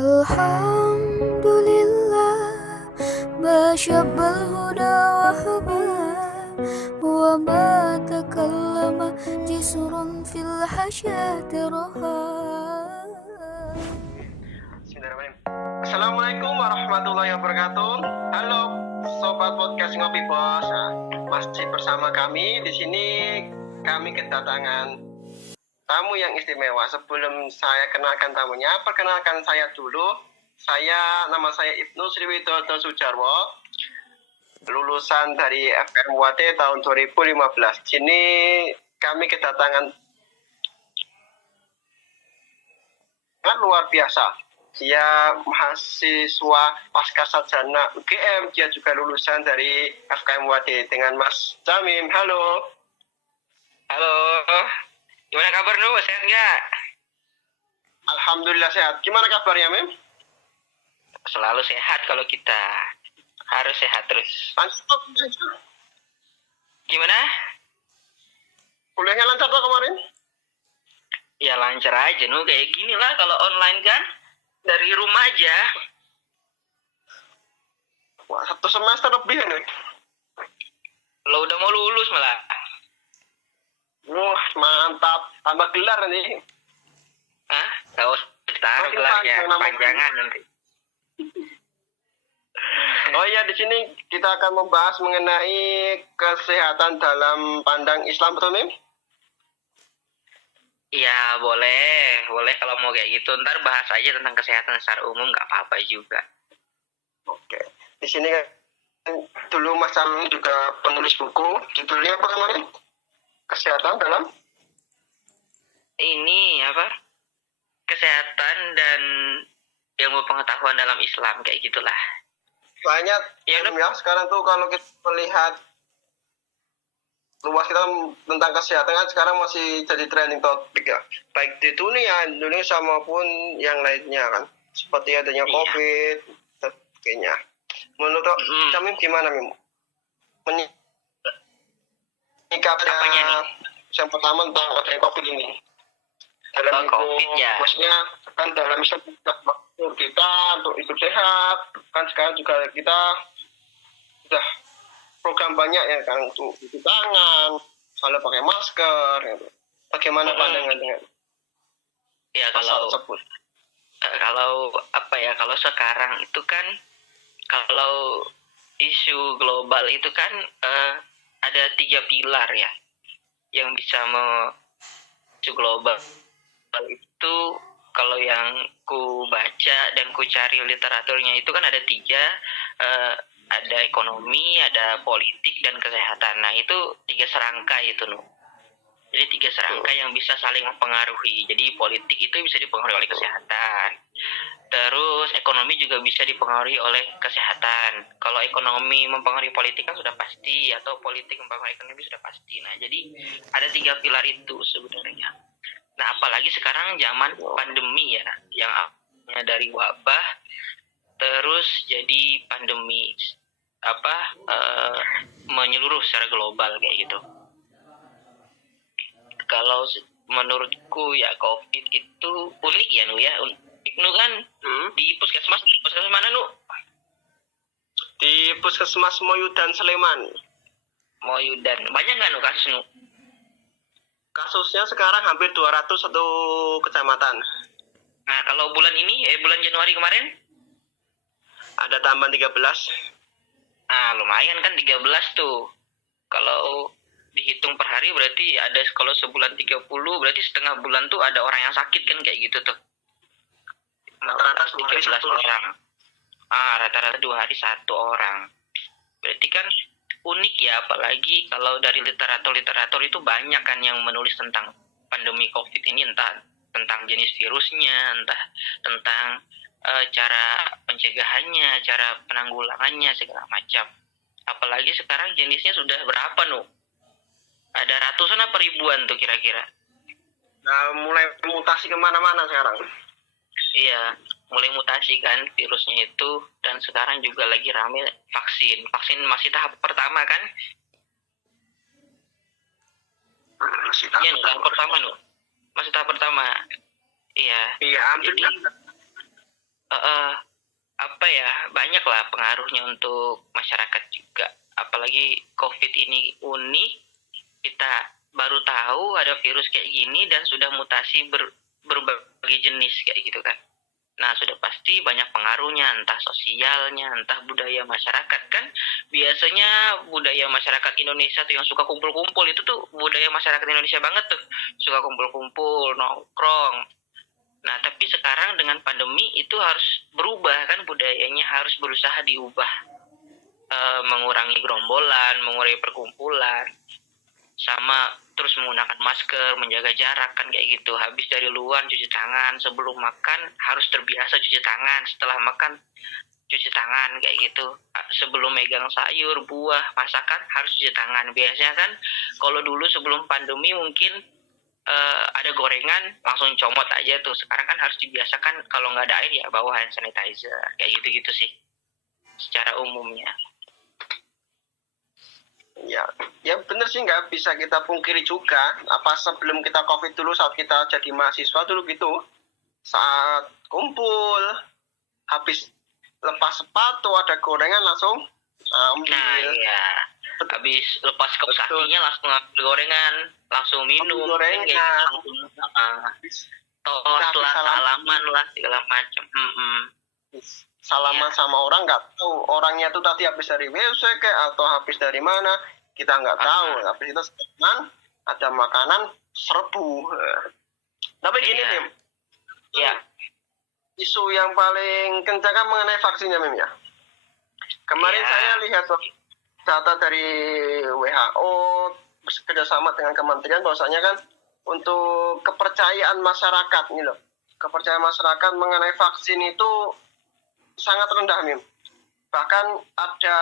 Alhamdulillah Basyabbal huda wa haba Wa ma takallama jisrun fil hasyati roha. Assalamualaikum warahmatullahi wabarakatuh. Halo sobat podcast Ngopi Bos. Masih bersama kami di sini. Kami kedatangan tamu yang istimewa. Sebelum saya kenalkan tamunya, perkenalkan saya dulu. Nama saya Ibnu Sriwidodo Sujarwo, lulusan dari FKMUAT tahun 2015. Sini kami kedatangan sangat luar biasa. Dia mahasiswa pasca sarjana UGM. Dia juga lulusan dari FKMUAT dengan Mas Jamim. Halo. Halo, gimana kabar lu? Sehat nggak? Alhamdulillah sehat. Gimana kabarnya, Mim? Selalu sehat kalau kita. Harus sehat terus. Lancar. Gimana? Kuliahnya lancar tuh kemarin? Ya lancar aja, nu kayak gini lah kalau online kan. Dari rumah aja. Wah, 1 semester lebih nih. Lo udah mau lulus malah. Wah, mantap. Tambah gelar nih. Hah? Gak usah ditaruh gelarnya. Panjangan nanti. Oh iya, di sini kita akan membahas mengenai kesehatan dalam pandang Islam, betul, Mim? Iya, boleh. Boleh kalau mau kayak gitu. Ntar bahas aja tentang kesehatan secara umum, nggak apa-apa juga. Oke. Di sini kan dulu Mas Jamim juga penulis buku. Judulnya apa namanya? Kesehatan dalam Ini apa? Kesehatan dan ilmu pengetahuan dalam Islam, kayak gitulah. banyak Ya, ya sekarang tuh kalau kita melihat luas kita tentang kesehatan kan sekarang masih jadi trending topik ya, baik di dunia Indonesia maupun yang lainnya kan, seperti adanya Iya. COVID dan sebagainya. Menurut Jamim gimana, Mim? Menyikapinya Apanya nih? yang pertama tentang adanya COVID ini dalam COVID ya. maksudnya kan dalam kita untuk hidup sehat kan. Sekarang juga kita sudah program banyak ya kan, untuk cuci tangan, selalu pakai masker gitu. Bagaimana pandangan dengan Ya masalah tersebut? kalau apa ya, kalau sekarang itu kan, kalau isu global itu kan ada 3 pilar ya yang bisa isu global itu. Kalau yang ku baca dan ku cari literaturnya itu kan ada 3, ada ekonomi, ada politik, dan kesehatan. Nah itu 3 serangkai itu, Nu. Jadi 3 serangkai yang bisa saling mempengaruhi. Jadi politik itu bisa dipengaruhi oleh kesehatan. Terus ekonomi juga bisa dipengaruhi oleh kesehatan. Kalau ekonomi mempengaruhi politik kan sudah pasti, atau politik mempengaruhi ekonomi sudah pasti. Nah jadi ada 3 pilar itu sebenarnya. Nah apalagi sekarang zaman pandemi ya, yang awalnya dari wabah terus jadi pandemi menyeluruh secara global kayak gitu. Kalau menurutku ya COVID itu unik ya, Nu ya. Nu kan di puskesmas mana, Nu? Di Puskesmas Moyudan Sleman. Moyudan. Banyak nggak, Nu, kasus, Nu? Kasusnya sekarang hampir 201 kecamatan. Nah kalau bulan ini, bulan Januari kemarin, Ada tambahan 13. nah lumayan kan 13 tuh. Kalau dihitung per hari berarti ada, kalau sebulan 30 berarti setengah bulan tuh ada orang yang sakit kan, kayak gitu tuh. Rata-rata 13 orang. Rata-rata 2 hari 1 orang. Berarti kan unik ya, apalagi kalau dari literatur itu banyak kan yang menulis tentang pandemi COVID ini, entah tentang jenis virusnya, entah tentang cara pencegahannya, cara penanggulangannya, segala macam. Apalagi sekarang jenisnya sudah berapa, Nu? Ada ratusan apa ribuan tuh kira-kira? Nah, mulai mutasi kemana-mana sekarang. Iya, mulai mutasi kan virusnya itu. Dan sekarang juga lagi rame vaksin. Vaksin masih tahap pertama kan? Iya, Nu, tahap pertama, Nu. Masih tahap pertama. Iya. Iya, hampir Jadi, eh, apa ya, banyak lah pengaruhnya untuk masyarakat juga. Apalagi COVID ini unik, kita baru tahu ada virus kayak gini dan sudah mutasi berbagai jenis kayak gitu kan. Nah, sudah pasti banyak pengaruhnya, entah sosialnya, entah budaya masyarakat kan. Biasanya budaya masyarakat Indonesia tuh yang suka kumpul-kumpul, itu tuh budaya masyarakat Indonesia banget tuh. Suka kumpul-kumpul, nongkrong. Nah, tapi sekarang dengan pandemi itu harus berubah kan, budayanya harus berusaha diubah. Mengurangi gerombolan, mengurangi perkumpulan, sama terus menggunakan masker, menjaga jarak kan kayak gitu. Habis dari luar cuci tangan, sebelum makan harus terbiasa cuci tangan, setelah makan cuci tangan kayak gitu. Sebelum megang sayur, buah, masakan harus cuci tangan. Biasanya kan kalau dulu sebelum pandemi mungkin ada gorengan langsung comot aja tuh. Sekarang kan harus dibiasakan kalau nggak ada air ya bawa hand sanitizer kayak gitu-gitu sih secara umumnya. Ya bener sih, nggak bisa kita pungkiri juga. Apa sebelum kita COVID dulu, saat kita jadi mahasiswa dulu gitu, saat kumpul, habis lepas sepatu ada gorengan langsung ambil. Nah iya, habis lepas kaos kakinya langsung ambil gorengan, langsung minum. Gorengan. Tos lah, salaman lah, segala macam. Salaman sama orang nggak tahu orangnya tuh tadi habis dari WC kayak atau habis dari mana, kita nggak tahu. Habis itu sekarang ada makanan serbu. Tapi gini nih, ya, isu yang paling kencang kan mengenai vaksinnya Mim ya. Kemarin saya lihat data dari WHO bekerjasama dengan kementerian bahwasanya kan untuk kepercayaan masyarakat nih loh, kepercayaan masyarakat mengenai vaksin itu sangat rendah Mim. Bahkan ada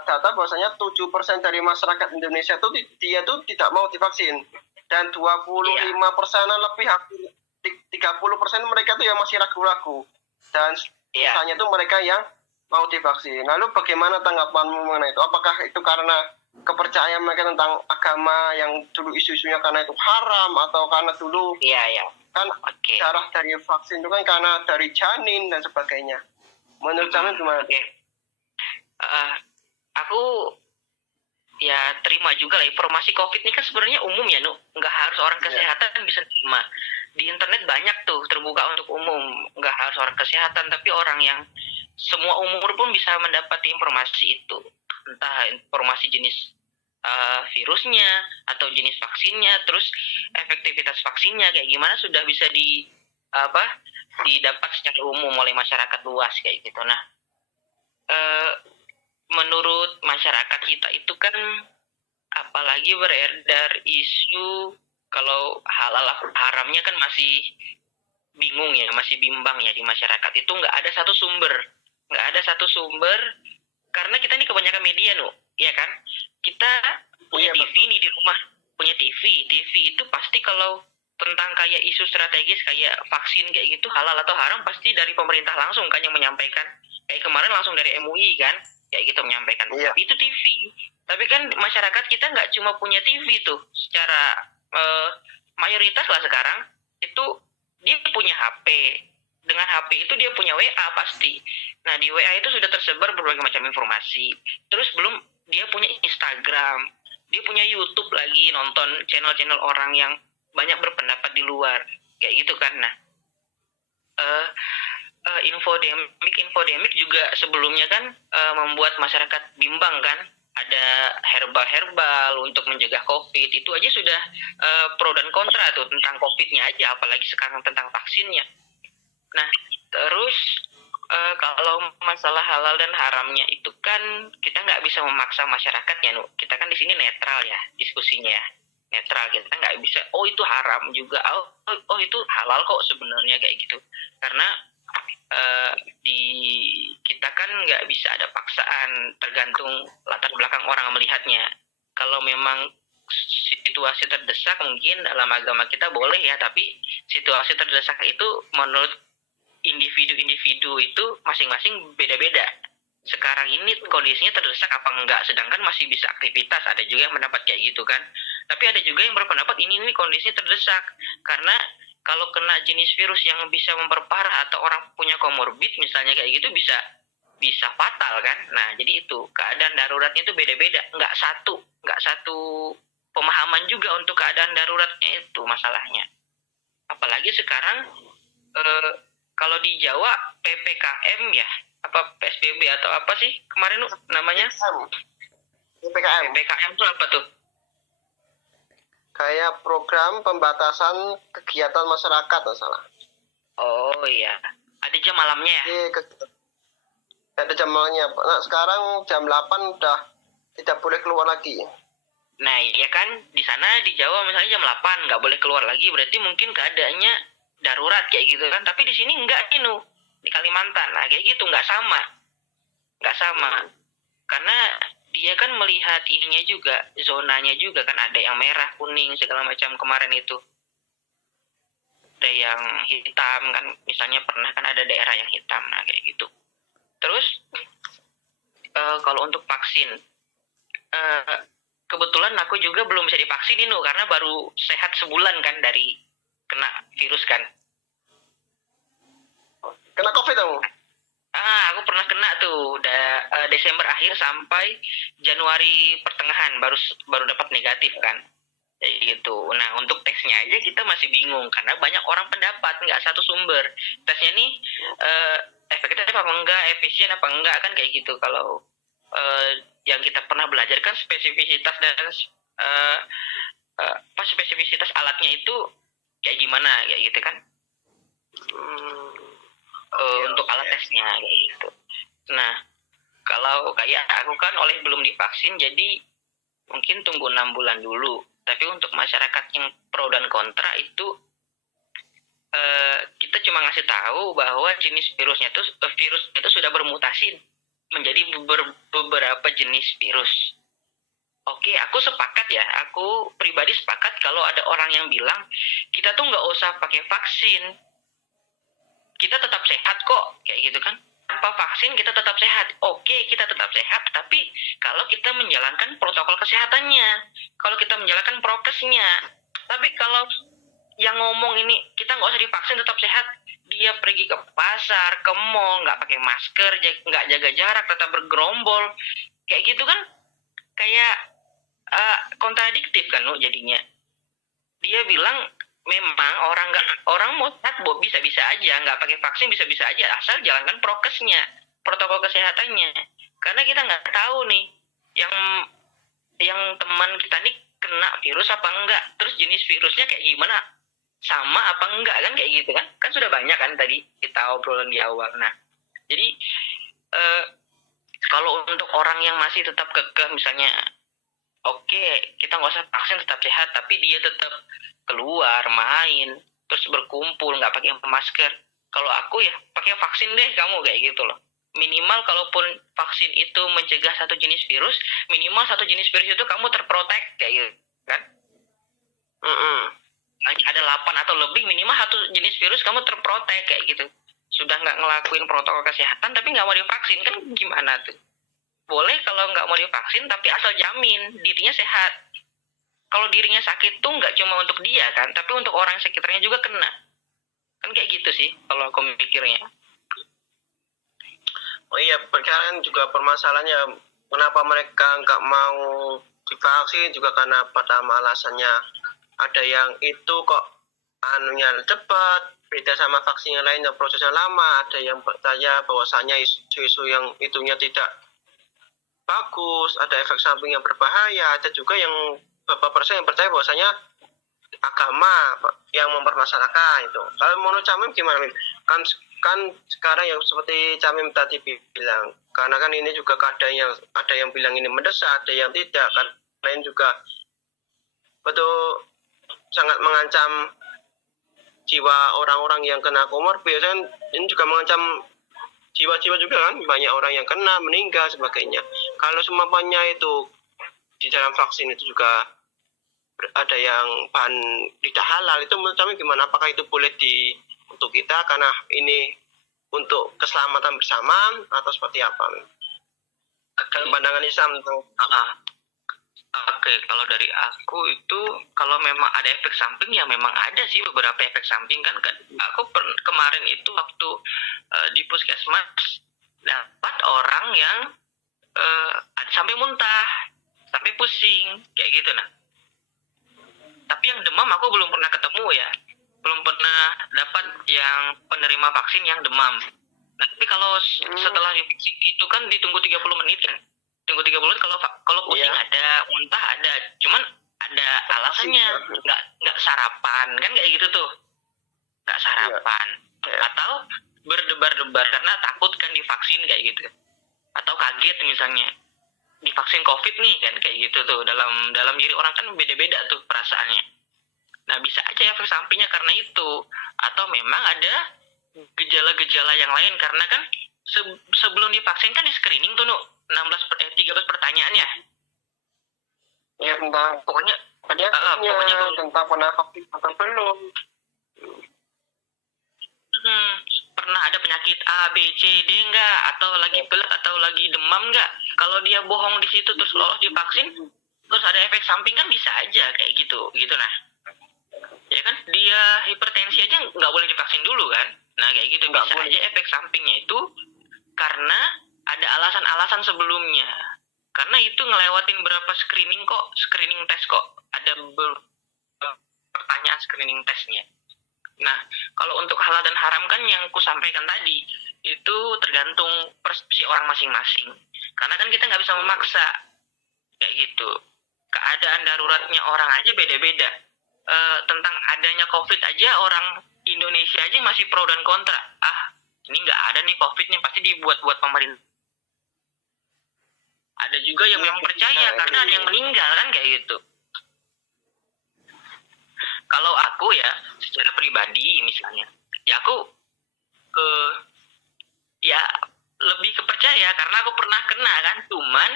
data bahwasanya 7% dari masyarakat Indonesia itu dia tuh tidak mau divaksin, dan 25%-an lebih, hampir 30% mereka tuh yang masih ragu-ragu, dan sisanya tuh mereka yang mau divaksin. Lalu bagaimana tanggapanmu mengenai itu? Apakah itu karena kepercayaan mereka tentang agama yang dulu isu-isunya karena itu haram, atau karena dulu kan darah dari vaksin itu kan karena dari janin dan sebagainya? Menurut kamu gimana? Aku ya terima juga lah informasi COVID ini kan sebenarnya umum ya, nggak harus orang kesehatan bisa terima. Di internet banyak tuh terbuka untuk umum, nggak harus orang kesehatan, tapi orang yang semua umur pun bisa mendapati informasi itu, entah informasi jenis virusnya atau jenis vaksinnya, terus efektivitas vaksinnya kayak gimana sudah bisa didapat secara umum oleh masyarakat luas kayak gitu. Nah, menurut masyarakat kita itu kan apalagi beredar isu kalau halal haramnya kan masih bingung ya, masih bimbang ya di masyarakat. Itu nggak ada satu sumber karena kita ini kebanyakan media ya kan. Kita punya TV nih di rumah, punya TV itu pasti kalau tentang kayak isu strategis kayak vaksin kayak gitu halal atau haram pasti dari pemerintah langsung kan yang menyampaikan. Kayak kemarin langsung dari MUI kan kayak gitu menyampaikan. Tapi itu TV. Tapi kan masyarakat kita nggak cuma punya TV tuh, secara mayoritas lah sekarang itu dia punya HP. Dengan HP itu dia punya WA pasti. Nah di WA itu sudah tersebar berbagai macam informasi. Terus belum dia punya Instagram, dia punya YouTube lagi, nonton channel-channel orang yang banyak berpendapat di luar kayak gitu kan. Nah infodemik juga sebelumnya kan membuat masyarakat bimbang kan. Ada herbal untuk mencegah COVID, itu aja sudah pro dan kontra tuh tentang COVID-nya aja, apalagi sekarang tentang vaksinnya. Nah terus kalau masalah halal dan haramnya itu kan kita nggak bisa memaksa masyarakatnya, kita kan di sini netral ya diskusinya ya, netral. Kita nggak bisa itu haram juga, itu halal kok sebenarnya kayak gitu, karena di kita kan nggak bisa ada paksaan, tergantung latar belakang orang melihatnya. Kalau memang situasi terdesak mungkin dalam agama kita boleh ya, tapi situasi terdesak itu menurut individu itu masing-masing beda-beda. Sekarang ini kondisinya terdesak apa enggak, sedangkan masih bisa aktivitas. Ada juga yang mendapat kayak gitu kan, tapi ada juga yang berpendapat ini kondisinya terdesak karena kalau kena jenis virus yang bisa memperparah atau orang punya komorbid misalnya kayak gitu bisa fatal kan. Nah, jadi itu keadaan daruratnya itu beda-beda, nggak satu pemahaman juga untuk keadaan daruratnya itu masalahnya. Apalagi sekarang kalau di Jawa PPKM ya, apa PSBB atau apa sih kemarin namanya? PPKM itu apa tuh? Kayak program pembatasan kegiatan masyarakat, masalah. Oh iya, ada jam malamnya ya? Ada jam malamnya. Nah, sekarang jam 8 udah tidak boleh keluar lagi. Nah iya kan, di sana di Jawa misalnya jam 8 nggak boleh keluar lagi, berarti mungkin keadaannya darurat kayak gitu kan. Tapi di sini enggak di Kalimantan. Nah kayak gitu nggak sama. Karena dia kan melihat ininya juga, zonanya juga kan, ada yang merah, kuning, segala macam kemarin itu. Ada yang hitam kan, misalnya pernah kan ada daerah yang hitam, nah kayak gitu. Terus kalau untuk vaksin, kebetulan aku juga belum bisa divaksin karena baru sehat sebulan kan dari kena virus kan. Kena COVID kamu? Aku pernah kena tuh Desember akhir sampai Januari pertengahan baru dapat negatif kan. Kayak gitu. Nah, untuk tesnya aja kita masih bingung karena banyak orang pendapat, nggak satu sumber. Tesnya nih efektif apa enggak, efisien apa enggak kan kayak gitu. Kalau yang kita pernah belajar kan spesifisitas dan spesifisitas alatnya itu kayak gimana kayak gitu kan. Untuk alat tesnya kayak gitu. Nah, kalau kayak aku kan belum divaksin, jadi mungkin tunggu 6 bulan dulu. Tapi untuk masyarakat yang pro dan kontra itu kita cuma ngasih tahu bahwa jenis virus itu sudah bermutasi menjadi beberapa jenis virus. Oke, aku sepakat ya. Aku pribadi sepakat kalau ada orang yang bilang kita tuh nggak usah pakai vaksin. Kita tetap sehat kok, kayak gitu kan. Tanpa vaksin kita tetap sehat. Oke, kita tetap sehat, tapi kalau kita menjalankan protokol kesehatannya, kalau kita menjalankan prokesnya. Tapi kalau yang ngomong ini kita nggak usah divaksin tetap sehat, dia pergi ke pasar, ke mall, nggak pakai masker, nggak jaga jarak, tetap bergerombol, kayak gitu kan, kayak kontradiktif kan, jadinya. Dia bilang memang orang mau sehat bisa-bisa aja, nggak pakai vaksin bisa-bisa aja, asal jalankan prokesnya, protokol kesehatannya. Karena kita nggak tahu nih yang teman kita nih kena virus apa enggak, terus jenis virusnya kayak gimana, sama apa enggak kan, kayak gitu kan. Kan sudah banyak kan tadi kita obrolan di awal. Nah, jadi kalau untuk orang yang masih tetap kekeh misalnya, oke, kita nggak usah vaksin tetap sehat, tapi dia tetap keluar main terus berkumpul nggak pakai masker, kalau aku ya pakai vaksin deh kamu, kayak gitu loh. Minimal kalaupun vaksin itu mencegah satu jenis virus, minimal satu jenis virus itu kamu terprotek kayak gitu kan. Ada 8 atau lebih, minimal satu jenis virus kamu terprotek kayak gitu. Sudah nggak ngelakuin protokol kesehatan tapi nggak mau divaksin, kan gimana tuh? Boleh kalau nggak mau divaksin tapi asal jamin dirinya sehat. Kalau dirinya sakit tuh nggak cuma untuk dia kan, tapi untuk orang sekitarnya juga kena. Kan kayak gitu sih kalau aku mikirnya. Oh iya, sekarang juga permasalahannya kenapa mereka nggak mau divaksin juga karena pertama alasannya ada yang itu kok anunya cepat, beda sama vaksin yang lainnya prosesnya lama. Ada yang percaya bahwasanya isu-isu yang itunya tidak bagus, ada efek samping yang berbahaya. Ada juga yang beberapa persen yang percaya bahwasanya agama yang mempermasalahkan itu. Kalau menurut Camim gimana, Mim? Kan sekarang yang seperti Camim tadi bilang, karena kan ini juga ada yang bilang ini mendesak, ada yang tidak, kan lain juga betul sangat mengancam jiwa orang-orang yang kena komorbid. Ini juga mengancam jiwa-jiwa juga kan, banyak orang yang kena, meninggal sebagainya. Kalau semuanya itu di dalam vaksin itu juga ada yang bahan tidak halal, itu menurut kami gimana? Apakah itu boleh untuk kita karena ini untuk keselamatan bersama atau seperti apa? Kalau pandangan Islam tentang Oke, kalau dari aku itu kalau memang ada efek samping ya memang ada sih beberapa efek samping kan. Aku kemarin itu waktu di puskesmas dapat orang yang ada sampai muntah, sampai pusing kayak gitu. Nah, tapi yang demam aku belum pernah ketemu ya, belum pernah dapat yang penerima vaksin yang demam. Nah, tapi kalau setelah divaksin itu kan ditunggu 30 menit kan, tunggu 30 menit. Kalau pusing ada, muntah ada, cuman ada alasannya, nggak sarapan kan kayak gitu tuh, nggak sarapan atau berdebar-debar karena takut kan divaksin kayak gitu, atau kaget misalnya divaksin COVID nih kan kayak gitu tuh. Dalam diri orang kan beda-beda tuh perasaannya. Nah, bisa aja efek sampingnya karena itu, atau memang ada gejala-gejala yang lain karena kan sebelum divaksin kan di screening tuh 13 pertanyaannya. Ya, tentang Pokoknya tentang pernah COVID atau belum. Pernah ada penyakit A, B, C, D enggak, atau lagi pilek atau lagi demam enggak. Kalau dia bohong di situ terus lolos divaksin, terus ada efek samping kan bisa aja kayak gitu nah. Ya kan, dia hipertensi aja nggak boleh divaksin dulu kan. Nah kayak gitu nggak bisa boleh. Aja efek sampingnya itu karena ada alasan-alasan sebelumnya. Karena itu ngelewatin berapa screening tes kok. Ada pertanyaan screening tesnya. Nah, kalau untuk halal dan haram kan yang ku sampaikan tadi, itu tergantung persepsi orang masing-masing. Karena kan kita nggak bisa memaksa, kayak gitu. Keadaan daruratnya orang aja beda-beda. Tentang adanya COVID aja, orang Indonesia aja masih pro dan kontra. Ini nggak ada nih COVID nih, pasti dibuat-buat pemerintah. Ada juga yang memang percaya karena ada yang meninggal kan kayak gitu. Kalau aku ya secara pribadi misalnya, ya aku ya lebih kepercaya karena aku pernah kena kan, cuman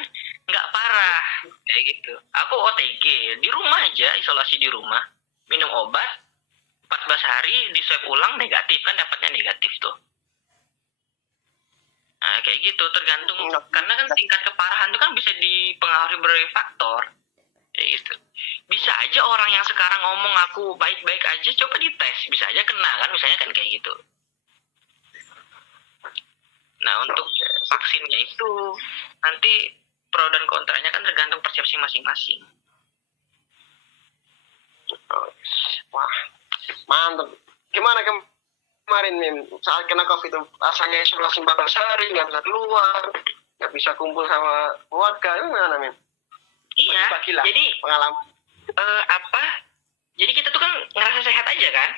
nggak parah kayak gitu. Aku OTG di rumah aja, isolasi di rumah, minum obat 14 hari, di swab ulang negatif kan, dapatnya negatif tuh. Nah kayak gitu, tergantung karena kan tingkat keparahan itu kan bisa dipengaruhi berbagai faktor. Kayak gitu. Bisa aja orang yang sekarang ngomong aku baik-baik aja, coba dites, bisa aja kena kan, misalnya kan kayak gitu. Nah untuk vaksinnya itu nanti pro dan kontranya kan tergantung persepsi masing-masing. Wah, mantap. Gimana kemarin nih saat kena COVID itu rasanya isolasi 14 hari, nggak bisa keluar, nggak bisa kumpul sama keluarga, gimana Min? Iya, jadi pengalaman. Jadi kita tuh kan ngerasa sehat aja kan?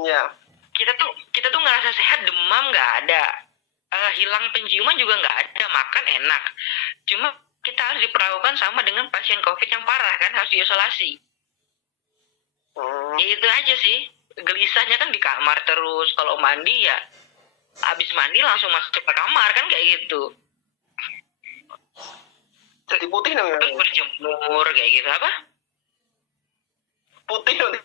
Iya. Kita tuh ngerasa sehat, demam nggak ada, hilang penciuman juga nggak ada, makan enak. Cuma kita harus diperlakukan sama dengan pasien COVID yang parah kan, harus diisolasi. Ya itu aja sih, gelisahnya kan di kamar terus. Kalau mandi ya, abis mandi langsung masuk ke kamar kan kayak gitu. Jadi putih namanya. Terus berjemur kayak gitu apa? Putih nanti.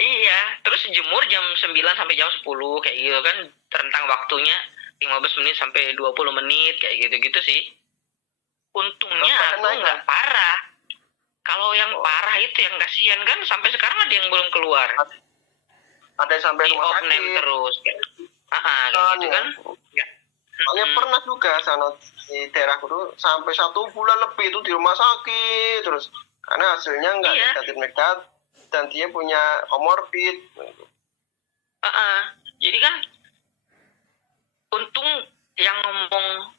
Iya, terus jemur jam 9 sampai jam 10 kayak gitu kan, rentang waktunya 15 menit sampai 20 menit kayak gitu-gitu sih. Untungnya aku nggak parah. Kalau yang parah itu yang kasihan kan, sampai sekarang ada yang belum keluar. Ada yang sampai rumah sakit terus. Kayak gitu kan. Soalnya pernah juga sana di daerahku tuh sampai 1 bulan lebih itu di rumah sakit terus karena hasilnya nggak negatif dan dia punya komorbid. Jadi kan untung yang ngomong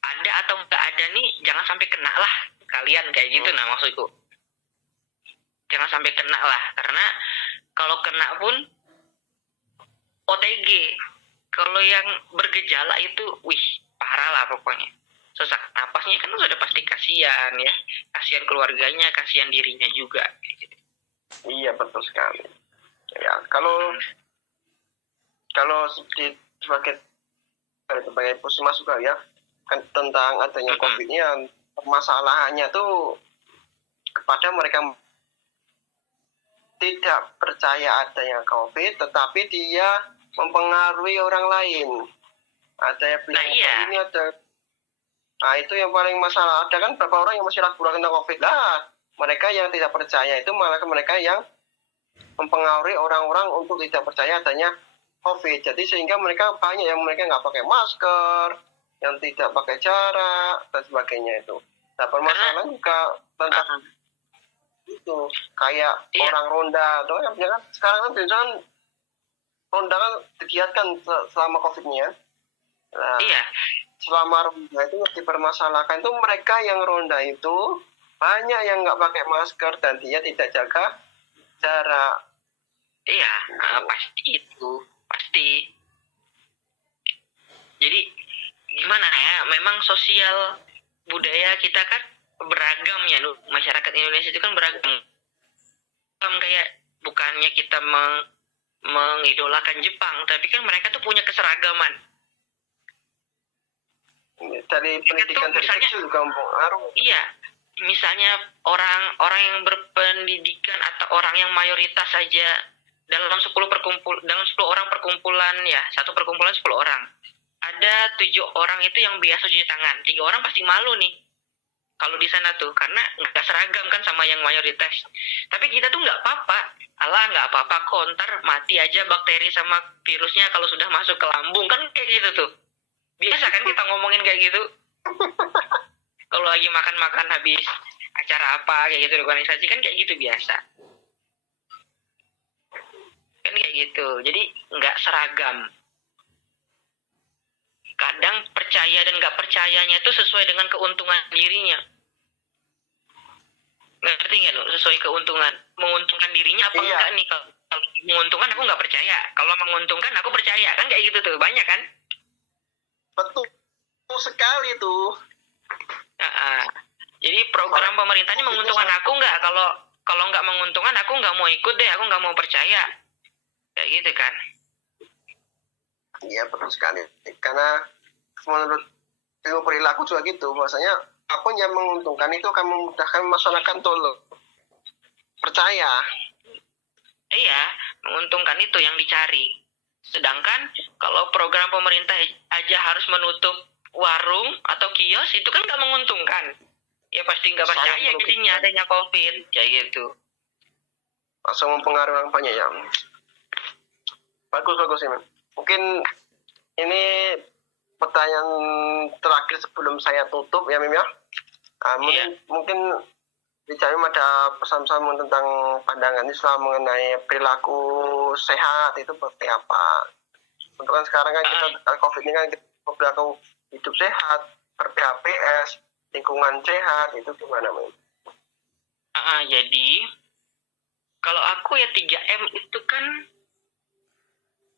ada atau nggak ada nih jangan sampai kena lah kalian kayak gitu. Nah maksudku jangan sampai kena lah, karena kalau kena pun OTG. Kalau yang bergejala itu, parah lah pokoknya. Sesak napasnya kan sudah pasti kasihan ya. Kasihan keluarganya, kasihan dirinya juga. Gitu. Iya, betul sekali. Ya, kalau sebagai puskesmas juga ya, kan tentang adanya COVID-nya, permasalahannya tuh kepada mereka tidak percaya adanya COVID, tetapi dia mempengaruhi orang lain. Ada yang bilang ini ada. Nah itu yang paling masalah. Ada kan beberapa orang yang masih ragu-ragu tentang COVID lah. Mereka yang tidak percaya itu malah mereka yang mempengaruhi orang-orang untuk tidak percaya adanya COVID. Jadi sehingga mereka banyak yang mereka nggak pakai masker, yang tidak pakai jarak dan sebagainya itu. Nah permasalahan juga tentang itu kayak orang ronda, tuh ya kan sekarang kan biasanya ronda kan digiatkan selama COVID-nya. Nah, selama ronda itu dipermasalahkan itu mereka yang ronda itu banyak yang nggak pakai masker dan dia tidak jaga jarak. Iya, pasti itu, pasti. Jadi gimana ya? Memang sosial budaya kita kan beragam ya, masyarakat Indonesia itu kan beragam. Kayak bukannya kita mengidolakan Jepang, tapi kan mereka tuh punya keseragaman. Dari pendidikan dari kecil juga mempengaruhi. Iya, misalnya orang yang berpendidikan atau orang yang mayoritas saja dalam 10 orang perkumpulan ya, satu perkumpulan 10 orang. Ada 7 orang itu yang biasa cuci tangan. 3 orang pasti malu nih kalau di sana tuh, karena nggak seragam kan sama yang mayoritas. Tapi kita tuh nggak apa-apa, nggak apa-apa kok, ntar mati aja bakteri sama virusnya kalau sudah masuk ke lambung, kan kayak gitu tuh. Biasa kan kita ngomongin kayak gitu. Kalau lagi makan-makan habis acara apa kayak gitu di organisasi kan kayak gitu biasa. Kan kayak gitu. Jadi nggak seragam. Kadang percaya dan nggak percayanya itu sesuai dengan keuntungan dirinya. Ngerti nggak lo? Sesuai keuntungan. Menguntungkan dirinya apa enggak nih? Kalau menguntungkan aku nggak percaya. Kalau menguntungkan aku percaya. Kan kayak gitu tuh. Banyak kan? Betul sekali tuh. Jadi program pemerintah ini menguntungkan aku nggak? Kalau nggak menguntungkan aku nggak mau ikut deh. Aku nggak mau percaya. Kayak gitu kan? Iya betul sekali. Karena menurut ilmu perilaku juga gitu. Bahwasanya apapun yang menguntungkan itu akan memudahkan masyarakat untuk percaya. Iya, menguntungkan itu yang dicari. Sedangkan kalau program pemerintah aja harus menutup warung atau kios, itu kan nggak menguntungkan. Ya pasti nggak percaya jadinya adanya COVID kayak gitu. Langsung mempengaruhi orang banyak ya. Bagus sih, man. Mungkin ini pertanyaan terakhir sebelum saya tutup ya, Mim ya. Mungkin di Jamim ada pesan-pesan tentang pandangan Islam mengenai perilaku sehat itu seperti apa? Untuk kan sekarang kan kita COVID ini kan kita perilaku hidup sehat, ber-PHBS, lingkungan sehat, itu gimana, Mim? Jadi kalau aku ya 3M itu kan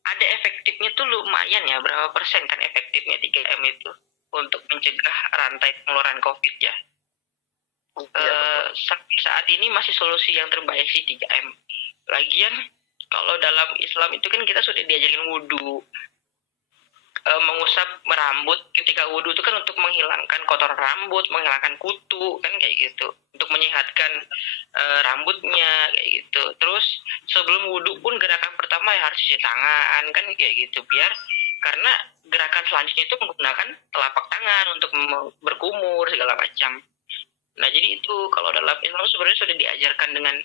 ada efektifnya tuh lumayan ya, berapa persen kan efektifnya 3M itu untuk mencegah rantai penularan COVID ya. Sampai saat ini masih solusi yang terbaik sih 3M. Lagian kalau dalam Islam itu kan kita sudah diajarin wudhu, mengusap rambut ketika wudhu itu kan untuk menghilangkan kotoran rambut, menghilangkan kutu kan kayak gitu, untuk menyehatkan rambutnya kayak gitu. Terus sebelum wudhu pun gerakan pertama ya harus cuci tangan kan kayak gitu, biar karena gerakan selanjutnya itu menggunakan telapak tangan untuk berkumur segala macam. Nah jadi itu kalau dalam Islam sebenarnya sudah diajarkan dengan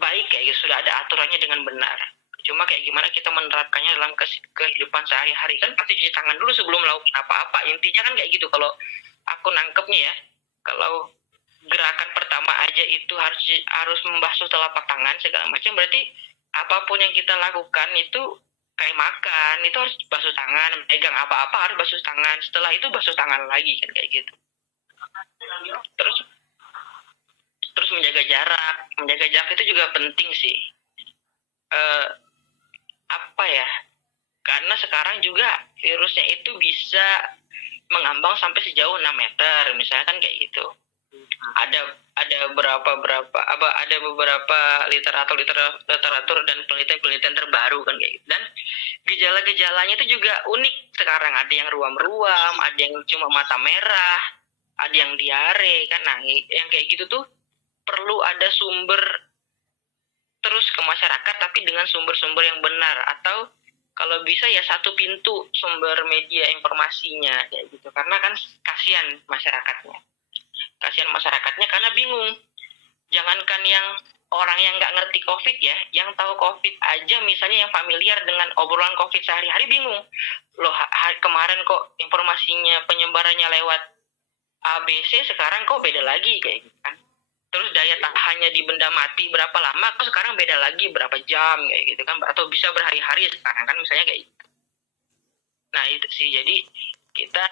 baik kayak gitu, sudah ada aturannya dengan benar. Cuma kayak gimana kita menerapkannya dalam kehidupan sehari-hari, kan pasti cuci tangan dulu sebelum melakukan apa-apa. Intinya kan kayak gitu kalau aku nangkepnya ya. Kalau gerakan pertama aja itu harus membasuh telapak tangan segala macam, berarti apapun yang kita lakukan itu kayak makan itu harus basuh tangan, pegang apa-apa harus basuh tangan, setelah itu basuh tangan lagi kan kayak gitu. Terus menjaga jarak itu juga penting sih. Apa ya, karena sekarang juga virusnya itu bisa mengambang sampai sejauh 6 meter misalnya kan kayak gitu. Ada beberapa literatur dan penelitian terbaru kan kayak gitu. Dan gejala-gejalanya itu juga unik sekarang, ada yang ruam-ruam, ada yang cuma mata merah, ada yang diare kan. Nah yang kayak gitu tuh perlu ada sumber terus ke masyarakat, tapi dengan sumber-sumber yang benar, atau kalau bisa ya satu pintu sumber media informasinya kayak gitu. Karena kan kasihan masyarakatnya karena bingung. Jangankan yang orang yang nggak ngerti COVID ya, yang tahu COVID aja misalnya yang familiar dengan obrolan COVID sehari-hari bingung. Loh, kemarin kok informasinya penyebarannya lewat ABC, sekarang kok beda lagi kayak gitu kan. Terus daya tahannya di benda mati berapa lama, kok sekarang beda lagi berapa jam kayak gitu kan, atau bisa berhari-hari sekarang kan misalnya kayak gitu. Nah itu sih, jadi kita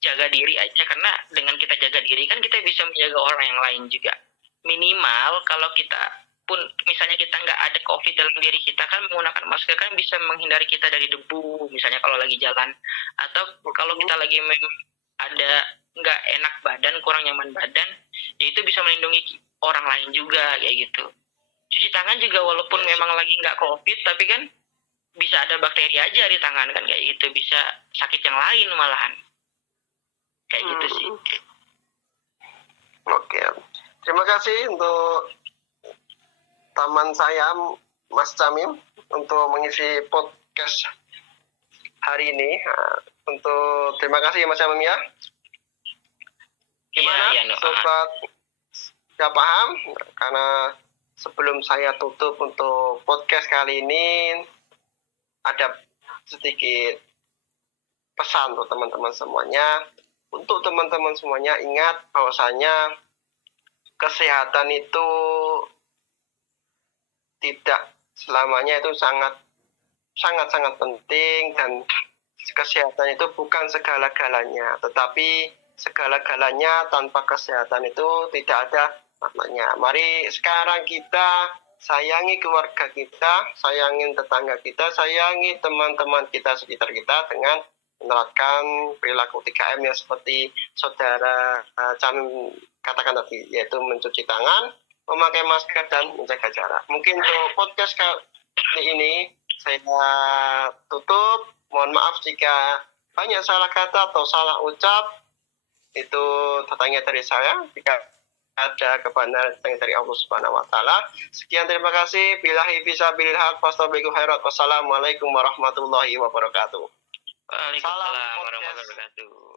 jaga diri aja, karena dengan kita jaga diri kan kita bisa menjaga orang yang lain juga. Minimal kalau kita pun misalnya kita nggak ada COVID dalam diri kita, kan menggunakan masker kan bisa menghindari kita dari debu misalnya kalau lagi jalan, atau kalau kita lagi ada nggak enak badan, kurang nyaman badan, ya itu bisa melindungi orang lain juga kayak gitu. Cuci tangan juga walaupun memang lagi nggak COVID, tapi kan bisa ada bakteri aja di tangan kan kayak gitu, bisa sakit yang lain malahan kayak gitu sih. Oke, terima kasih untuk teman saya Mas Camim untuk mengisi podcast hari ini. Untuk terima kasih Mas Camim ya. Gimana iya, sobat sudah paham? Karena sebelum saya tutup untuk podcast kali ini, ada sedikit pesan untuk teman-teman semuanya. Untuk teman-teman semuanya, ingat bahwasanya kesehatan itu tidak selamanya itu sangat penting, dan kesehatan itu bukan segala-galanya, tetapi segala-galanya tanpa kesehatan itu tidak ada maknanya. Mari sekarang kita sayangi keluarga kita, sayangi tetangga kita, sayangi teman-teman kita sekitar kita dengan menerapkan perilaku 3M yang seperti saudara Camim katakan tadi, yaitu mencuci tangan, memakai masker, dan menjaga jarak. Mungkin untuk podcast kali ini saya tutup. Mohon maaf jika banyak salah kata atau salah ucap. Itu datangnya dari saya. Jika ada kebenaran datangnya dari Allah Subhanahu wa taala. Sekian, terima kasih. Billahi fisabilil haq fastabiqul khairat. Wassalamualaikum warahmatullahi wabarakatuh. Waalaikumsalam warahmatullahi wabarakatuh.